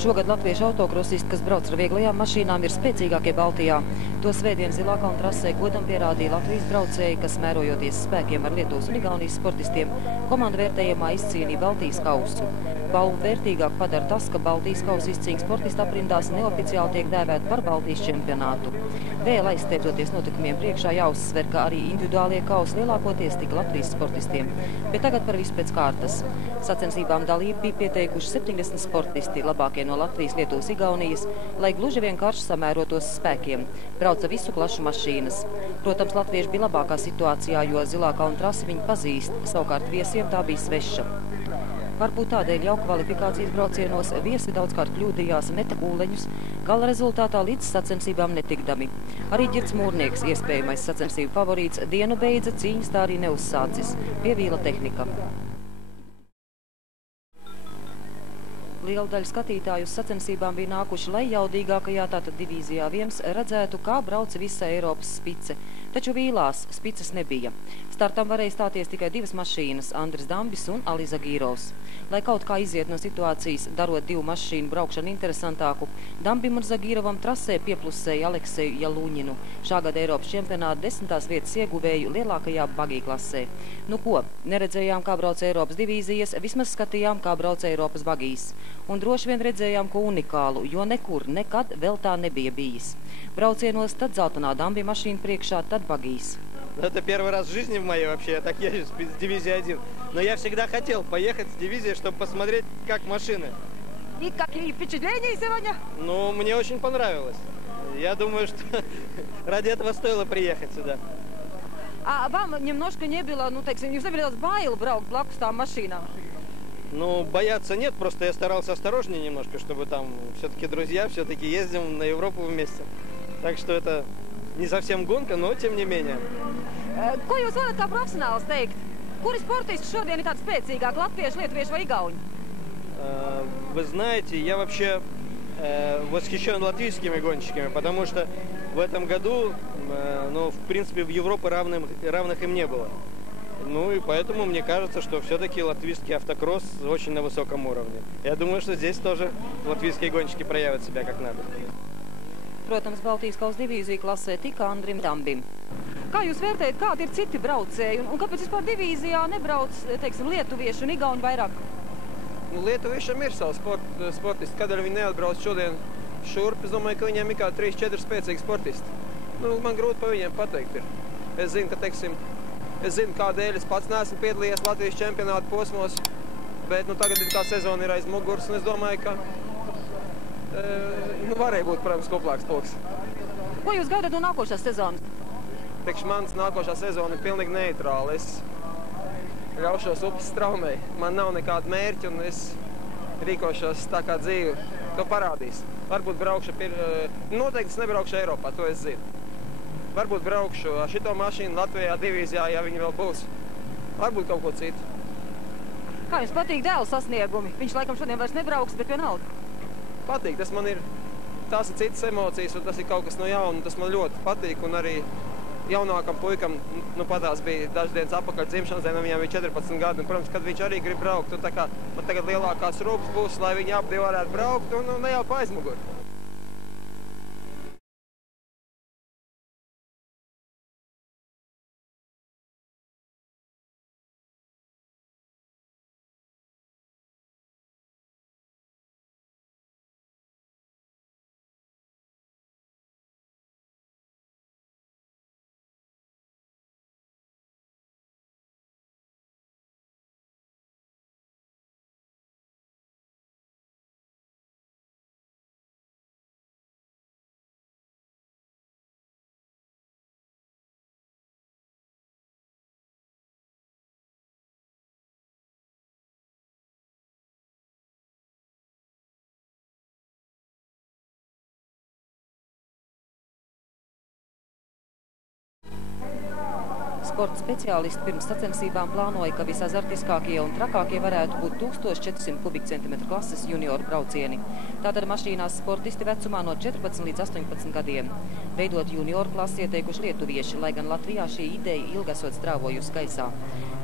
Šogad latviešu autokrosisti, kas brauc ar vieglajām mašīnām, ir spēcīgākie Baltijā. To svētdien Zilākalna trasē godam pierādīja Latvijas braucēji, kas mērojoties spēkiem ar Lietuvas un Igaunijas sportistiem, komandu vērtējumā izcīnīja Baltijas kausu. Balvu vērtīgāk padara tas, ka Baltijas kausa izcīņa sportista aprindās neoficiāli tiek dēvēta par Baltijas čempionātu. Vēl aizstiepzoties notikumiem priekšā jāuzsver, ka arī individuālie kausi lielākoties tika Latvijas sportistiem. Bet tagad par visu pēc kārtas. Sacensībām dalību bija pieteikuši 70 sportisti, labākie no Latvijas, Lietuvas, Igaunijas, lai gluži vienkārši samērotos spēkiem. Brauca visu klašu mašīnas. Protams, latvieši bija labākā situācijā, jo Zilākalna trasi viņi pazīst, savukārt viesiem tā bija sveša. Varbūt tādēļ jau kvalifikācijas braucienos viesi daudzkārt kļūdījās, meta kūleņus, gala rezultātā līdz sacensībām netikdami. Arī Ģirds Mūrnieks, iespējamais sacensību favorīts, dienu beidza, cīņas tā arī neuzsācis. Pievīla tehnika. Liela daļa skatītāju uz sacensībām bija nākuši, lai jaudīgākajā, tātad divīzijā 1, redzētu, kā brauca visa Eiropas spice. Taču vīlās spices nebija. Startam varēja stāties tikai 2 mašīnas – Andris Dambis un Ali Zagīrovs. Lai kaut kā iziet no situācijas, darot 2 mašīnu braukšanu interesantāku, Dambim un Zagīrovam trasē pieplusēja Alekseju Jalūņinu, šā gada Eiropas čempionāta 10. vietas ieguvēju lielākajā bagī klasē. Nu ko, neredzējām, kā brauc Eiropas divīzijas, vismaz skatījām, kā brauc Eiropas bagīs. Un droši vien redzējām ko unikālu, jo nekur, nekad vēl tā nebija bijis. Braucienos tad zeltainā Dambi mašīna priekšā, tad bagīs. Это первый раз в жизни в моей вообще, я так езжу с дивизии 1. Но я всегда хотел поехать с дивизией, чтобы посмотреть, как машины. И какие впечатления сегодня? Ну, мне очень понравилось. Я думаю, что ради этого стоило приехать сюда. А вам немножко не было, ну, так, не забилось bail браук blakus tām mašīnām? Ну, бояться нет, просто я старался осторожнее немножко, чтобы там все-таки друзья, все-таки ездим на Европу вместе. Так что это не совсем гонка, но тем не менее. Ko jūs varat kā profesionāls teikt? Kuri sportisti šodien ir tādi spēcīgāki, latvieši, lietuvieši vai igauņi? Вы знаете, я вообще восхищен латвийскими гонщиками, потому что в этом году, ну, в принципе, в Европе равных им не было. Ну и поэтому мне кажется, что все-таки латвийский автокросс очень на высоком уровне. Я думаю, что здесь тоже латвийские гонщики проявят себя как надо. Protams, Baltijas kausa divīzija klasē tika Andrim Dambim. Kā jūs vērtējat, kādi ir citi braucēji un kāpēc vispār divīzijā nebrauc, teiksim, lietuvieši un igauņi vairāk? Nu, lietuviešiem ir savi sportisti. Kādēļ viņi neatbrauc šodien šurp? Es domāju, ka viņiem ir kā 3-4 spēcīgi sportisti. Nu, man grūti pa viņiem pateikt ir. Es zinu, ka, teiksim, kādēļ es pats neesmu piedalījies Latvijas čempionāta posmos, bet nu, tagad kā sezona ir aiz muguras, un es domāju, ka nu, varēja būt, protams, koplāks pulks. Ko jūs gaidat no nākošās sezonas? Teikšu, mans nākošā sezona ir pilnīgi neitrāla. Es ļaušos upes straumei. Man nav nekāda mērķa, un es rīkošos tā kā dzīve. To parādīs. Varbūt braukšu, noteikti es nebraukšu Eiropā, to es zinu. Varbūt braukšu ar šito mašīnu Latvijā divīzijā, ja viņi vēl būs. Varbūt kaut ko citu. Kā jums patīk dēla sasniegumi? Viņš laikam šodien vairs nebrauks, bet vienalga. Patīk, tās ir citas emocijas, un tas ir kaut kas no jauna, tas man ļoti patīk, un arī jaunākam puikam, nu patās bija dažas dienas apakaļ dzimšanas dienā, viņam bija 14 gadi, un, protams, kad viņš arī grib braukt, un tā kā man tagad lielākās rūpes būs, lai viņi abi varētu braukt, un ne jau pa aizmuguri. Sporta speciālisti pirms sacensībām plānoja, ka visazartiskākie un trakākie varētu būt 1400 kubikcentimetru klases junioru braucieni. Tātad mašīnās sportisti vecumā no 14 līdz 18 gadiem. Veidot junioru klasi ieteikuši lietuvieši, lai gan Latvijā šī ideja ilgi esot strāvojusi gaisā.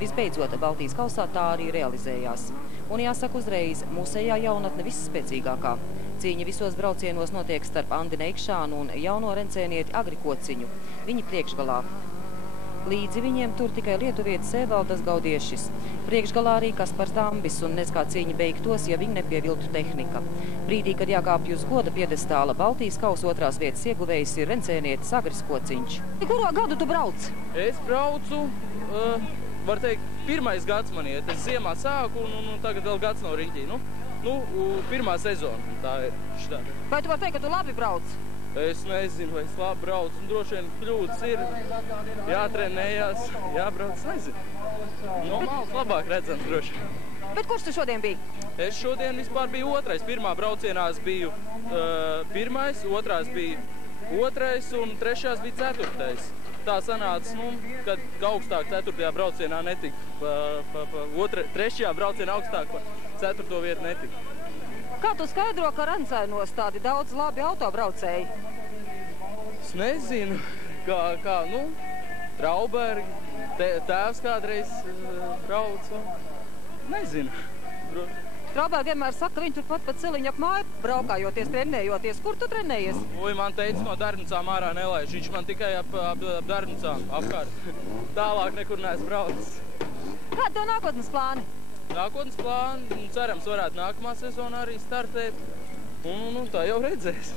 Visbeidzot, Baltijas kausā tā arī realizējās. Un jāsaka uzreiz, mūsējā jaunatne visspēcīgākā. Cīņa visos braucienos notiek starp Andi Neikšānu un jauno rencēnieti Agri Kociņu. Viņi priekšgalā. Līdzi viņiem tur tikai lietuvietis Evaldas Gaudiešis. Priekšgalā arī Kaspars Dambis un nez kā cīņa beigtos, ja viņi nepieviltu tehnika. Brīdī, kad jākāpj uz goda piedestāla, Baltijas kausa 2. vietas ieguvējs ir rencēnietis Agris Kociņš. Kuro gadu tu brauc? Es braucu, var teikt, 1. gads man iet. Es ziemā sāku un tagad vēl gads nav riņķī. 1. sezona tā ir šitā. Vai tu var teikt, ka tu labi brauc? Es nezinu, vai es labi braucu. Droši vien kļūdas ir, jātrenējās, jābrauc, es nezinu. No malas labāk redzams droši. Bet kurš tu šodien biji? Es šodien vispār biju 2. Pirmā braucienā es biju 1., 2. bija 2. un 3. bija 4. Tā sanāca, kad augstāk 4. braucienā netika, 3. braucienā augstāk par 4. vietu netika. Kā tu skaidro, ka Rencēnos tādi daudz labi autobraucēji? Es nezinu, kā Traubergi, tēvs kādreiz brauca, nezinu. Traubergi vienmēr saka, ka viņi turpat pa celiņu ap māju braukājoties, trenējoties. Kur tu trenējies? Man teica, no Darbnicām ārā nelaiž, viņš man tikai ap Darbnicām apkārt. Tālāk nekur neesmu braucis. Kādi tev nākotnes plāni? Nākotnes plāni, cerams, varētu nākamā sezonā arī startēt, un tā jau redzēs.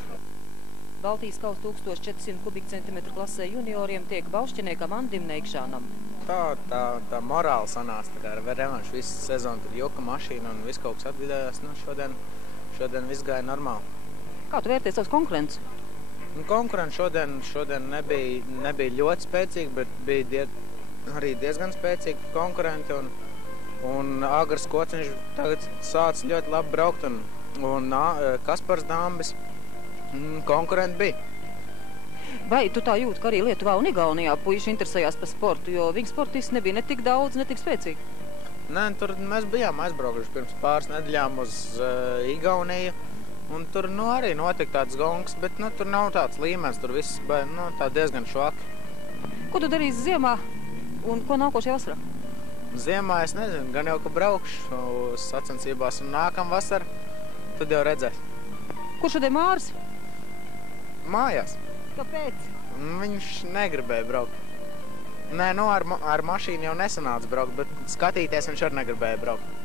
Baltijas kausa 1400 kubikcentimetru klasē junioriem tiek baušķiniekam Andim Neikšānam. Tā morāli sanāca, tā kā ar revanšu visu sezonu, tur joka mašīna un viss kaut kas atvidējās. Šodien viss gāja normāli. Kā tu vērties savus konkurentus? Konkurenti šodien nebija ļoti spēcīgi, bet bija arī diezgan spēcīgi konkurenti. Un Agris Kociņš tagad sāca ļoti labi braukt, un Kaspars Dambis konkurenti bija. Vai tu tā jūti, ka arī Lietuvā un Igaunijā puiši interesējās par sportu, jo viņu sportisti nebija ne tik daudz, ne tik spēcīgi? Nē, tur mēs bijām aizbraukuši pirms pāris nedēļām uz Igauniju, un tur arī notika tāds gongs, bet tur nav tāds līmenis, tur viss tā diezgan švaki. Ko tu darīsi ziemā un ko nākošajā vasarā? Ziemā es nezinu, gan jau, ka braukšu uz sacensībās un nākam vasar, tad jau redzēs. Kur šodien Māris? Mājās. Kāpēc? Viņš negribēja braukt. Nē, ar mašīnu jau nesanāca braukt, bet skatīties viņš arī negribēja braukt.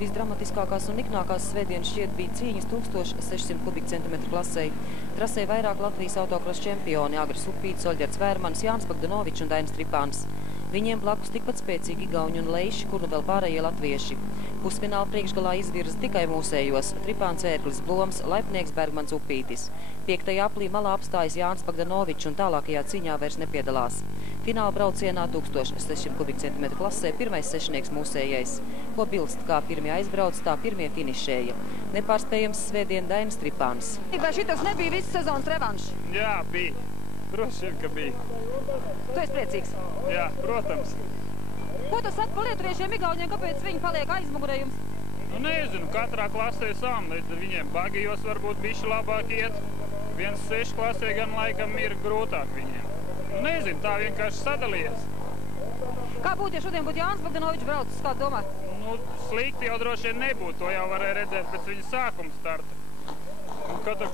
Visdramatiskākās un niknākās svētdienas šķiet bija cīņas 1600 kubikcentimetru klasē. Trasē vairāk Latvijas autokrosa čempioni Agris Upītis, Oļģerts Vērmans, Jānis Bagdanovičs un Dainis Tripāns. Viņiem blakus tikpat spēcīgi igauņi un leiši, kur nu vēl pārējie latvieši. Pusfināla priekšgalā izvirza tikai mūsējos – Tripāns, Ērklis, Bloms, Laipnieks, Bergmans, Upītis. 5. aplī malā apstājas Jānis Bagdanovičs un tālākajā cīņā vairs nepiedalās. Fināla braucienā 1600 kubikcentimetru klasē pirmais sešnieks mūsējais. Ko bilst, kā pirmie aizbrauc, tā pirmie finišēja. Nepārspējams svētdien Dainis Tripāns. Vai šitas nebija viss sezonas revanšs? Jā, bija. Droši vien, ka bija. Tu esi priecīgs? Jā, protams. Ko tu saki par lietuviešiem igauņiem, kāpēc viņi paliek aizmugurē jums? Nezinu, katrā klasē sām, viņiem bagijos varbūt bišķi labāk iet. 1-6 klasē gan laikam ir grūtāk viņiem. Nezinu, tā vienkārši sadalījies. Kā būtu, ja šodien būtu Jānis Bagdanovičs braucis, kā domā? Slikti jau droši vien nebūtu, to jau varēja redzēt pēc viņa sākuma starta.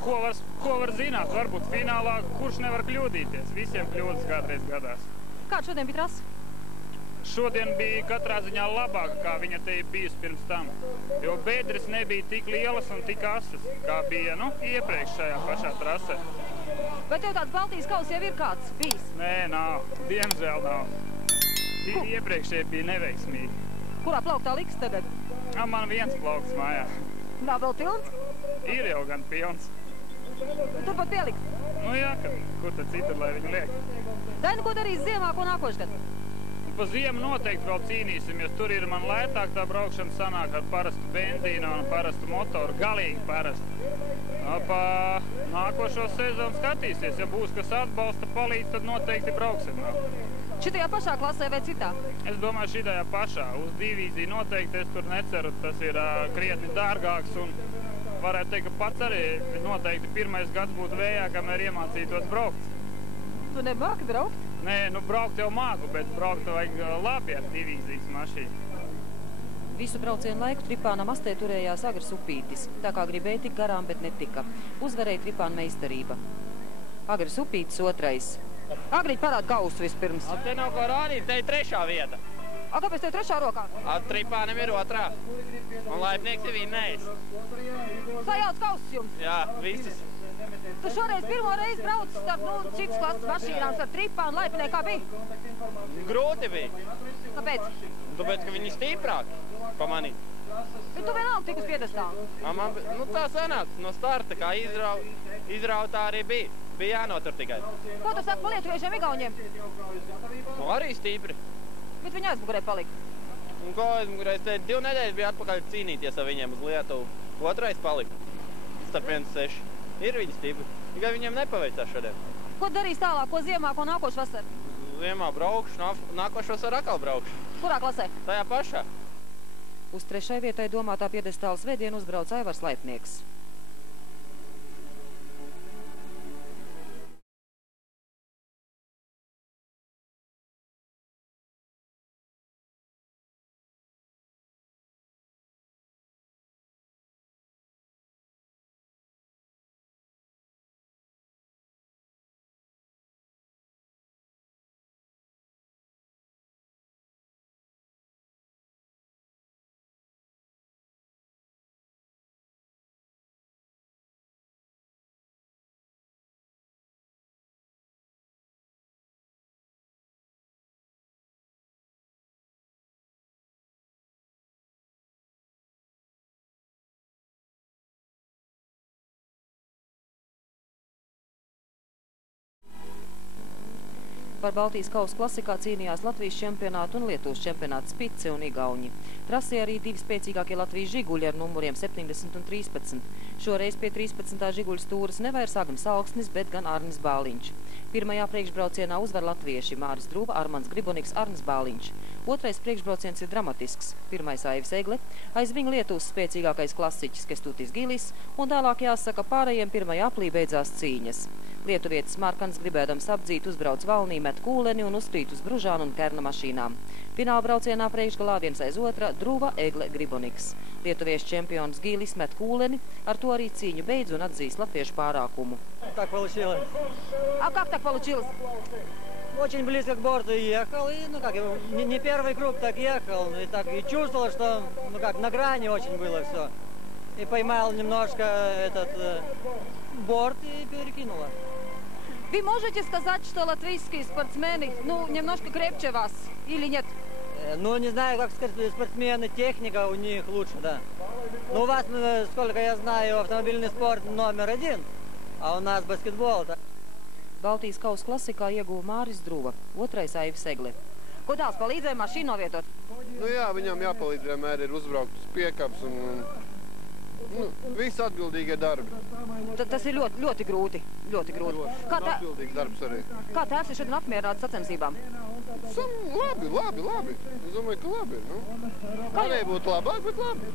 Ko var zināt? Varbūt finālā kurš nevar kļūdīties. Visiem kļūdas kādreiz gadās. Kāda šodien bija trasa? Šodien bija katrā ziņā labāka, kā viņa te ir bijusi pirms tam. Jo bedres nebija tik lielas un tik asas, kā bija iepriekš šajā pašā trasē. Vai tev tāds Baltijas kauss jau ir kāds bijis? Nē, nav. Diemžēl nav. Iepriekšēji bija neveiksmīgi. Kurā plauktā liks tagad? Man viens plaukts mājā. Nav vēl pilns? Ir jau gan pilns. Turpat pieliks? Nu jā, kur tad citur, lai viņi liek? Daina, ko darīs ziemā, ko nākošgad? Pa ziemu noteikti vēl cīnīsimies. Tur ir man lētāk tā braukšana sanāk ar parastu benzīnu un parastu motoru, galīgi parastu. Pa nākošo sezonu skatīsies. Ja būs kas atbalsta, palīdz, tad noteikti brauksim. Šitajā pašā klasē vai citā? Es domāju, šitajā pašā. Uz divīziju noteikti es tur neceru. Tas ir krietni dārgāks un varētu teikt, ka pats arī noteikti pirmais gads būtu vējā, kamēr iemācītos braukt. Tu nemāki braukt? Nē, nu braukt jau māku, bet braukt vajag labi ar divīzijas mašīnu. Visu braucienu laiku Tripāna mastē turējās Agrs Upītis, tā kā gribēja tik garām, bet netika. Uzvarēja Tripāna meistarība. Agrs Upītis 2. Agrīt parāda kausu vispirms. Te nav ko rādīt, te ir 3. vieta. A, kāpēc tev 3. rokā? Tripānam ir 2. Un laipnieks ir vinnējis. Sajauc kausus jums? Jā, visas. Tu šoreiz pirmo reizi brauc starp citas klases mašīnām, starp Tripānu, Laipinē, kā bija? Grūti bija. Kāpēc? Tāpēc, ka viņi stiprāki pa mani. Bet tu vienalga tik uz piedestālu? Nu tā sanāca, no starta, kā izrautā arī bija. Bija jānotur tikai. Ko tu saki pa lietuviešiem igauņiem? Nu arī stipri. Bet viņi aizmugurē palika. Un ko aizmugurē? Es 2 nedēļas bija atpakaļ cīnīties ar viņiem uz Lietuvu. 2. palika. Starp 1-6. Ir viņi stipri. Tikai viņiem nepaveicās šodien. Ko darīs tālāk? Ko ziemā, ko nākošu vasaru? Ziemā braukšu, nākošu vasaru atkal braukšu. Kurā klasē? Tajā pašā. Uz 3. vietai domātā piedestāla svētdienu uzbrauc Aivars Laipnieks. Par Baltijas kausa klasikā cīnījās Latvijas čempionātu un Lietuvas čempionātu Spice un Igauņi. Trasē arī 2 spēcīgākie Latvijas žiguļi ar numuriem 70 un 13. Šoreiz pie 13. žiguļu stūras nevairs Agnis Alksnis, bet gan Arnis Bāliņš. Pirmajā priekšbraucienā uzvar latvieši Māris Druva, Armands Griboniks, Arnis Bāliņš. 2. priekšbrauciens ir dramatisks. 1. Aivis Egle, aiz viņa Lietuvas spēcīgākais klasiķis Kestutis Gilis, un tālāk jāsaka pārējiem 1. aplī beidzās cīņas. Lietuvietis Markans gribēdams apdzīt uzbrauc Valnī, met Kūleni un uzkrīt uz Bružānu un Kerna mašīnām. Fināla braucienā priekšgalā 1 aiz 2 Druva, Egle, Griboniks. Lietuviešu čempions Gilis met Kūleni, ar to arī cīņu beidz un atzīst latviešu pārākumu. Так получилось. А как так получилось? Очень близко к борту ехал, и, не первый круг так ехал, и чувствовал, что, на грани очень было все. И поймал немножко этот борт и перекинуло. Вы можете сказать, что латвийские спортсмены, немножко крепче вас, или нет? Не знаю, как сказать, спортсмены, техника у них лучше, да. Но у вас, сколько я знаю, автомобильный спорт номер 1, а у нас баскетбол, да. Baltijas kausa klasikā ieguva Māris Druva, 2. Aivis Egle. Ko dēls palīdzēja mašīnu novietot? Jā, viņam jāpalīdz vienmēr ir uzbraukt uz piekaps un visi atbildīgie darbi. Tas ir ļoti grūti, ļoti grūti. Atbildīgs darbs arī. Kā tēvs ir šodien apmierināts sacensībām? Labi. Es domāju, ka labi. Varēja būt labāk, bet labi.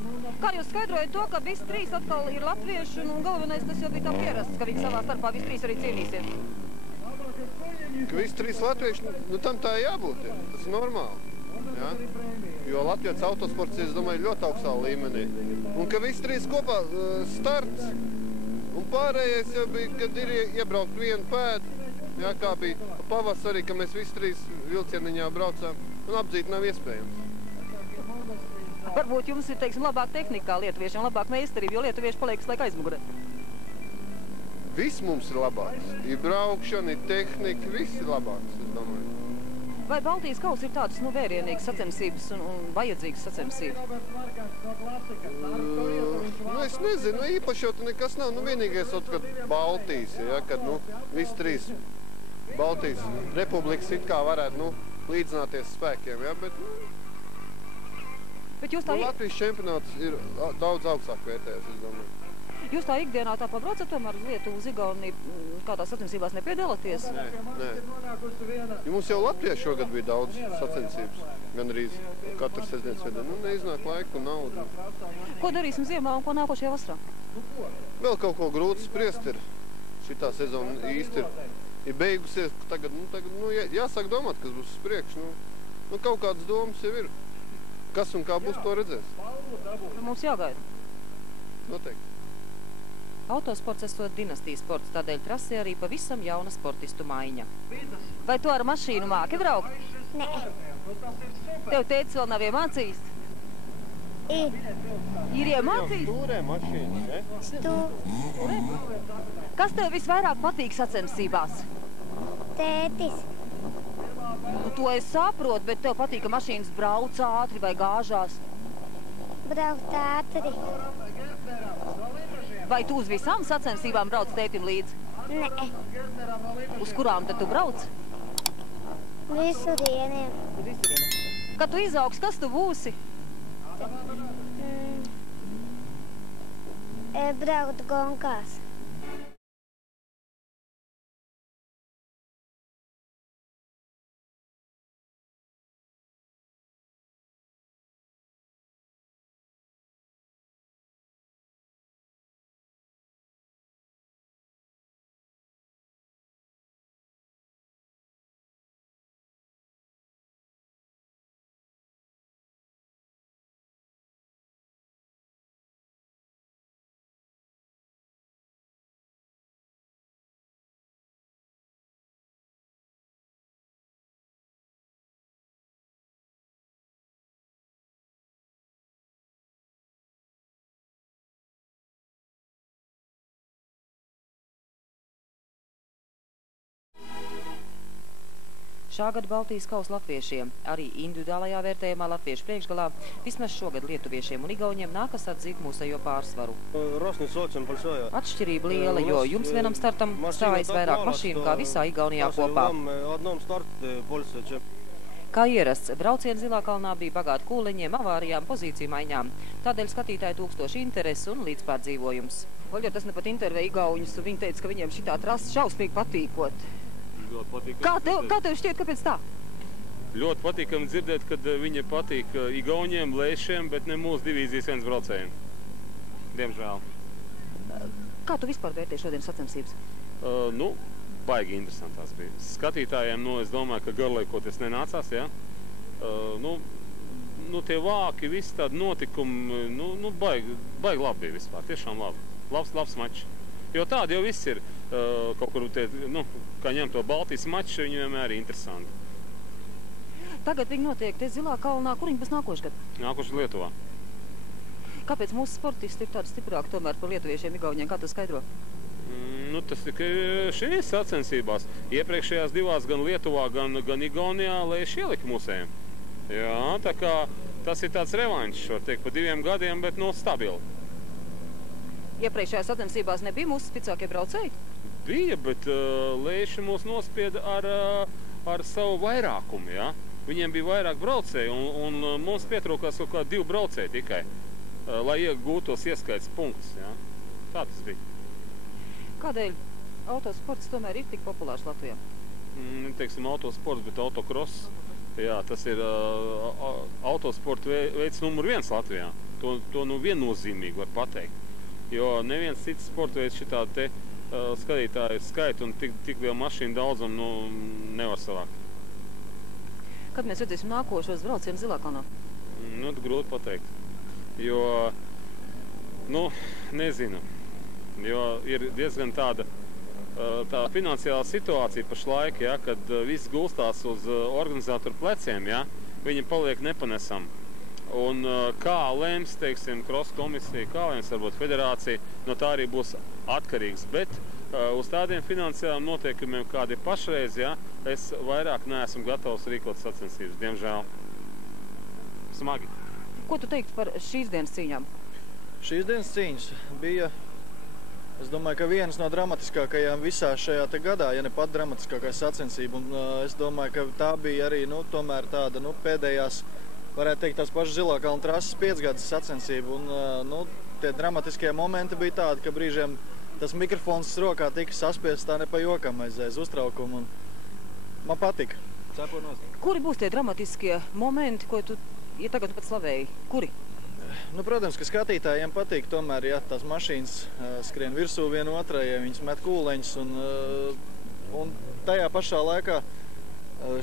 Kā jūs skaidrojat to, ka visi 3 atkal ir latvieši un galvenais tas jau bija tā pierasts, ka viņi savā starpā visi 3 arī cīnīsies? Ka visi 3 latvieši, tam tā jābūt, tas ir normāli. Ja? Jo Latvijas autosports, es domāju, ļoti augstā līmenī. Un ka visi 3 kopā starts un pārējais jau bija, kad ir iebraukt vienu pēdu, ja, kā bija pavasarī, ka mēs visi 3 vilcieniņā braucām, un apdzīt nav iespējams. Varbūt jums ir, labāk tehnikā lietuviešiem, labāk meistarība, jo lietuvieši paliek laika aizmugurē. Viss mums ir labāks. Ir braukšana, ir tehnika, viss ir labāks, es domāju. Vai Baltijas kausa ir tādas vērienīgas sacensības un vajadzīgas sacensības? Es nezinu, īpaši jau nekas nav. Vienīgais, kad Baltijas, ja, kad visi trīs Baltijas republikas it kā varētu līdzināties spēkiem, ja, bet jūs tā... Latvijas čempionāts ir daudz augstāk vērtējies, es domāju. Jūs tā ikdienā tā pabraucat tomēr uz Lietuvu, uz Igauniju, kādās sacensībās nepiedalāties? Nē. Jo mums jau Latvijā šogad bija daudz sacensības, gan arī katru sestdienas svētdienu. Neiznāk laiku un naudu. Ko darīsim ziemā un ko nākošajā vasarā? Vēl kaut ko grūti spriest ir. Šitā sezona īsti ir beigusies. Tagad jāsāk domāt, kas būs uz priekšu. Kaut kādas domas jau ir. Kas un kā būs, to redzēs. Mums jāgaida. Noteikti. Autosports esot dinastijas sports, tādēļ trasē arī pavisam jauna sportistu maiņa. Vai tu ar mašīnu māki braukt? Nē. Tev tētis vēl nav iemācījis? Ir. Ir iemācījis? Stūrē mašīnas, Stūrē. Kas tev visvairāk patīk sacensībās? Tētis. To es saprotu, bet tev patīk, ka mašīnas brauc ātri vai gāžās? Braukt ātri. Vai tu uz visām sacensībām brauc tētim līdzi? Nē. Uz kurām tad tu brauc? Visurieniem. Kad tu izaugs, kas tu būsi? Braukt gonkās. Šā gada Baltijas kausa latviešiem, arī individuālajā vērtējumā latviešu priekšgalā, vismaz šogad lietuviešiem un igauniem nākas atzīt mūsējo pārsvaru. Atšķirība liela, jo jums vienam startam stājas vairāk mašīnu kā visā Igaunijā kopā. Kā ierasts, braucieni Zilā kalnā bija bagāti kūleņiem, avārijām, pozīciju maiņām. Tādēļ skatītāji tūkstoši interesi un līdzpārdzīvojums. Oļo, tas nepat intervēja igauņus, un viņi teica, ka viņiem šitā trasa šausmīgi patīkot. Kā tev šķiet, kāpēc tā? Ļoti patīkami dzirdēt, kad viņa patīk igauņiem, lēšiem, bet ne mūsu divīzijas viens braucējiem. Diemžēl. Kā tu vispār vērtē šodien sacensības? Baigi interesantās bija. Skatītājiem, es domāju, ka garlaikoties nenācās, ja? Tie vāki, visi tādi notikumi, baigi labi bija vispār, tiešām labi. Labs mačs. Jo tādi jau viss ir, kaut kur, kā ņem to Baltijas maču, viņi vienmēr ir interesanti. Tagad viņi notiek te Zilā kalnā, kur viņi būs nākošu gadu? Nākošu Lietuvā. Kāpēc mūsu sportisti ir tādi stiprāki tomēr par lietuviešiem igauņiem, kā tu skaidro? Tas tikai šīs sacensībās. Iepriekšējās divās gan Lietuvā, gan Igaunijā, lai ielika mūsējiem. Jā, tā kā tas ir tāds revanšs, var teikt, pa 2 gadiem, bet stabili. Iepriekšējās sacensībās nebija mūsu spicākie braucēji? Bija, bet Lēši mūs nospieda ar savu vairākumu, ja? Viņiem bija vairāk braucēji, un mums pietrūkās kaut kā 2 braucēji tikai, lai iegūtos ieskaits punktus, ja? Tā tas bija. Kādēļ autosports tomēr ir tik populārs Latvijā? Teiksim, autosports, bet autokross. Jā, tas ir autosporta veids numur 1 Latvijā. To viennozīmīgi var pateikt. Jo neviens cits sporta veids šitā te skatītāju skaitu un tik lielu mašīnu daudzumu nevar savākt. Kad mēs redzēsim nākošos braucienu Zilā kalnā? Grūti pateikt. Jo, nezinu. Jo ir diezgan tāda finansiāla situācija pašlaik, ja, kad viss gulstās uz organizatoru pleciem, ja, viņi paliek nepanesami. Un kā lems, teiksim, cross komisija, kā lems varbūt federācija, no tā arī būs atkarīgs. Bet Uz tādiem finansiāliem noteikumiem, kādi ir pašreiz, ja, es vairāk neesmu gatavs rīkot sacensības, diemžēl. Smagi. Ko tu teiktu par šīs dienas cīņām? Šīs dienas cīņas bija, es domāju, ka vienas no dramatiskākajām visā šajā te gadā, ja ne pat dramatiskākā sacensība. Un es domāju, ka tā bija arī, tomēr tāda, pēdējās, varētu teikt, tās pašas Zilākalna trases 5-gadas sacensība. Un, tie dramatiskie momenti bija tādi, ka brīžiem tas mikrofons rokā tika saspiests tā ne pa jokam aiz uztraukumu. Un man patika. Kuri būs tie dramatiskie momenti, ko tu tagad pat slavēji? Kuri? Protams, ka skatītājiem patīk tomēr, ja tās mašīnas skrien virsū vienu otrai, ja viņas met kūleņus. Un tajā pašā laikā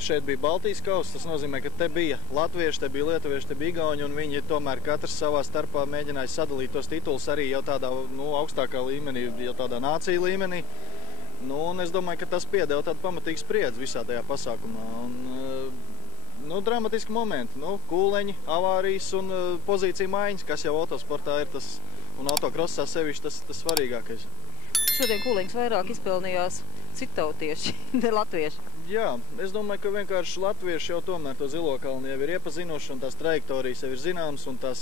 šeit bija Baltijas kauss, tas nozīmē, ka te bija latvieši, te bija lietuvieši, te bija igauņi, un viņi tomēr katrs savā starpā mēģināja sadalīt tos titulus arī jau tādā augstākā līmenī, jau tādā nāciju līmenī. Un es domāju, ka tas piedeva tādu pamatīgu spriedzi visā tajā pasākumā. Un, dramatiski momenti, kūleņi, avārijas un pozīcija maiņas, kas jau autosportā ir tas, un autokrosā sevišķi tas svarīgākais. Šodien kūleņus vairāk izpelnījās citautieši, ne latvieši. Jā, es domāju, ka vienkārši latvieši jau tomēr to Zilokalni jau ir iepazinuši, un tās trajektorijas jau ir zināmas, un tās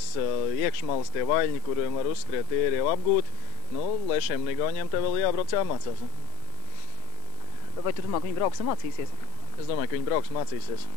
iekšmalas tie vaļņi, kuriem var uzskriet, tie ir jau apgūti. Lai šiem igauņiem te vēl jābrauc jāmācās. Vai tu domā, ka viņi brauks un mācīsies? Es domāju, ka viņi brauks mācīsies.